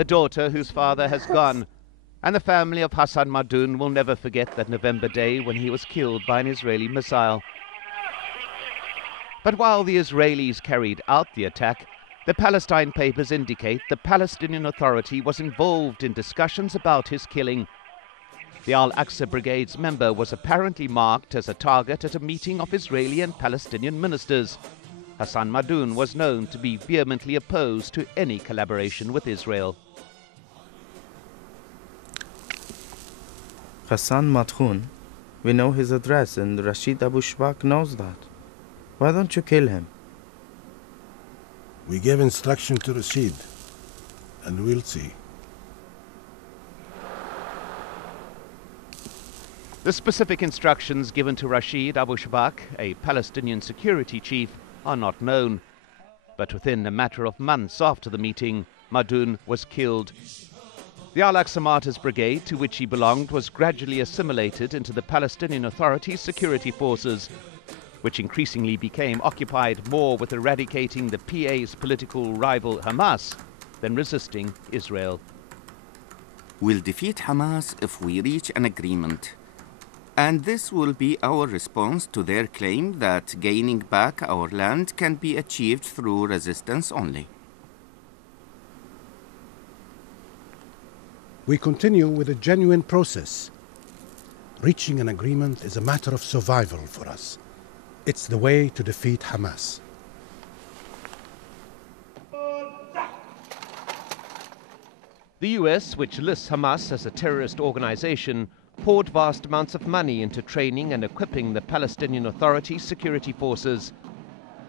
a daughter whose father has gone, and the family of Hassan Madhoun will never forget that November day when he was killed by an Israeli missile. But while the Israelis carried out the attack, the Palestine Papers indicate the Palestinian Authority was involved in discussions about his killing. The Al-Aqsa Brigade's member was apparently marked as a target at a meeting of Israeli and Palestinian ministers. Hassan Madhoun was known to be vehemently opposed to any collaboration with Israel. Hassan Madhoun, we know his address and Rashid Abu Shbak knows that. Why don't you kill him? We gave instruction to Rashid, and we'll see. The specific instructions given to Rashid Abu Shbak, a Palestinian security chief, are not known. But within a matter of months after the meeting, Madhoun was killed. The Al-Aqsa Martyrs Brigade, to which he belonged, was gradually assimilated into the Palestinian Authority's security forces, which increasingly became occupied more with eradicating the PA's political rival Hamas than resisting Israel. We'll defeat Hamas if we reach an agreement. And this will be our response to their claim that gaining back our land can be achieved through resistance only. We continue with a genuine process. Reaching an agreement is a matter of survival for us. It's the way to defeat Hamas. The US, which lists Hamas as a terrorist organization, poured vast amounts of money into training and equipping the Palestinian Authority's security forces.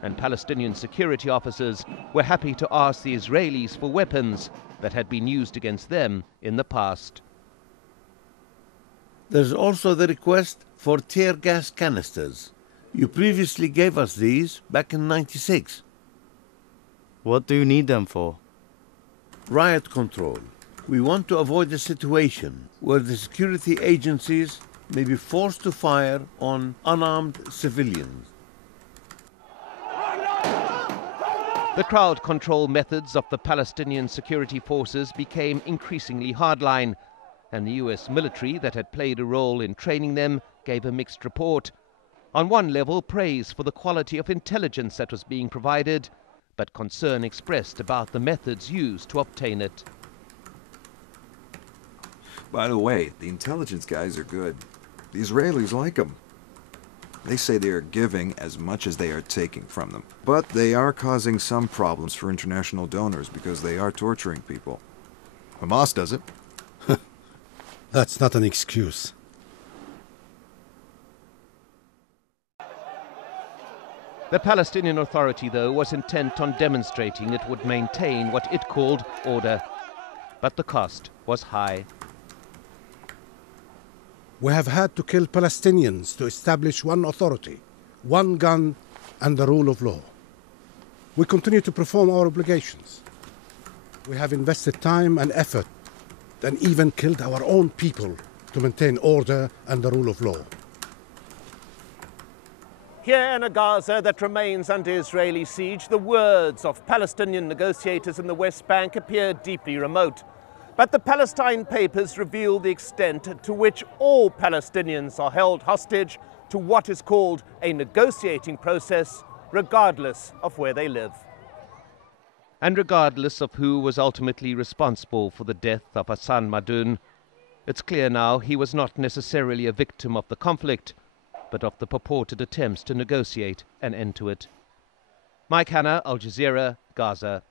And Palestinian security officers were happy to ask the Israelis for weapons that had been used against them in the past. There's also the request for tear gas canisters. You previously gave us these back in '96. What do you need them for? Riot control. We want to avoid a situation where the security agencies may be forced to fire on unarmed civilians. The crowd control methods of the Palestinian security forces became increasingly hardline, and the US military that had played a role in training them gave a mixed report. On one level, praise for the quality of intelligence that was being provided, but concern expressed about the methods used to obtain it. By the way, the intelligence guys are good. The Israelis like them. They say they are giving as much as they are taking from them. But they are causing some problems for international donors because they are torturing people. Hamas does it. That's not an excuse. The Palestinian Authority, though, was intent on demonstrating it would maintain what it called order. But the cost was high. We have had to kill Palestinians to establish one authority, one gun, and the rule of law. We continue to perform our obligations. We have invested time and effort and even killed our own people to maintain order and the rule of law. Here in a Gaza that remains under Israeli siege, the words of Palestinian negotiators in the West Bank appear deeply remote. But the Palestine Papers reveal the extent to which all Palestinians are held hostage to what is called a negotiating process, regardless of where they live. And regardless of who was ultimately responsible for the death of Hassan Madhoun, it's clear now he was not necessarily a victim of the conflict, but of the purported attempts to negotiate an end to it. Mike Hanna, Al Jazeera, Gaza.